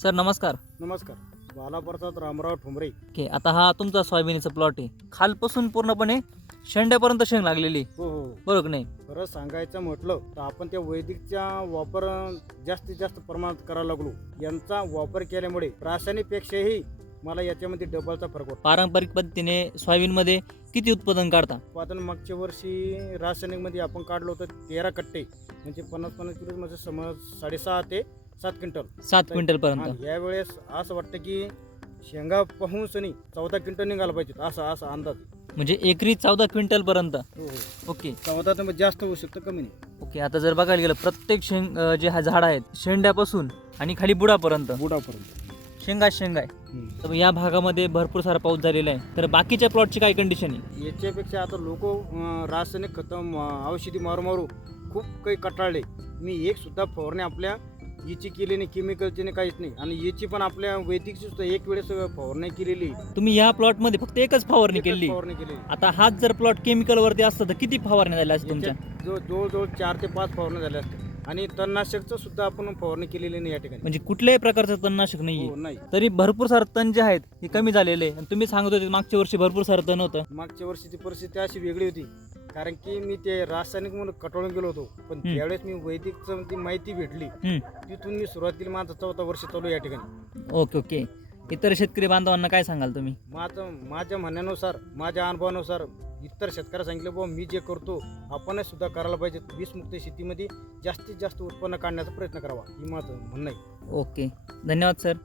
Sir नमस्कार. नमस्कार. Balaprasad Ramrao Thombare. Okay, आता हा तुमचा सोयाबीनचा प्लॉट आहे. खालपासून पूर्णपणे शेंड्यापर्यंत शेंग लागलेली, हो हो. बरोबर की नाही? खरं सांगायचं म्हटलं तर आपण त्या वैदिकचा वापर जास्तीत जास्त प्रमाणात करायला लागलो. यांचा वापर केल्यामुळे रासायनिकपेक्षाही मला याच्यामध्ये डबलचा फरक वाटतो. पारंपरिक पद्धतीने सोयाबीनमध्ये किती उत्पादन काढता? उत्पादन मागच्या वर्षी रासायनिकमध्ये आपण काढलं होतं 13 कट्टे, म्हणजे 50-50 किलो, म्हणजे समज 6.5 ते 7 क्विंटल. 7 क्विंटल पर्यंत. आणि यावेळेस असं वाटतं की शेंगा पाहून सनी 14 क्विंटल निघाला पाहिजे, असा अंदाज. म्हणजे एकरी 14 क्विंटल पर्यंत. हो हो. ओके 14 तर जास्त होऊ शकतं, कमी नाही. ओके. आता जर बघायला गेलं प्रत्येक शेंग जे हा झाड आहेत शेंड्यापासून आणि खाली बुडापर्यंत बुडापर्यंत. शेंगा आहे. तर या भागामध्ये भरपूर सारा पाऊस झालेला आहे, तर बाकीच्या प्लॉटची काय कंडिशन आहे? याच्यापेक्षा आता लोक रासायनिक खतं औषधी मारू खूप काही कटाळले. मी एक सुद्धा फवारणी आपल्या याची केली नाही, केमिकलची नाही, काहीच नाही. आणि याची पण आपल्या वैदिकची सुद्धा एक वेळेस फवारणी केलेली. तुम्ही या प्लॉटमध्ये फक्त एकच फवारणी केली. फवारणी केलेली. आता हाच जर प्लॉट केमिकल वरती असतं तर किती फवारणी झाल्या असत्या तुमच्या? जवळजवळ 4 ते 5 फवारणी झाल्या असतात. आणि तणनाशकचं सुद्धा आपण फवारणी केलेली नाही या ठिकाणी. म्हणजे कुठल्याही प्रकारचं तणनाशक नाही. हो, नाही. तरी भरपूर सारं तण जे आहेत हे कमी झालेले आहे. आणि तुम्ही सांगत होते मागच्या वर्षी भरपूर सारं तण होतं. मागच्या वर्षीची परिस्थिती अशी वेगळी होती, कारण की मी ते रासायनिक म्हणून कटाळून गेलो होतो. पण त्यावेळेस मी वैदिकचं ती माहिती भेटली, तिथून मी सुरुवात केली. माझं 4थं वर्ष चालू या ठिकाणी. Okay okay. इतर शेतकरी बांधवांना काय सांगाल तुम्ही? माझ्या म्हणण्यानुसार, माझ्या अनुभवानुसार इतर शेतकऱ्याला सांगितलं, बाबा मी जे करतो आपणच सुद्धा करायला पाहिजे. विषमुक्त शेतीमध्ये जास्तीत जास्त उत्पन्न काढण्याचा प्रयत्न करावा, ही माझं म्हणणं आहे. ओके, धन्यवाद सर.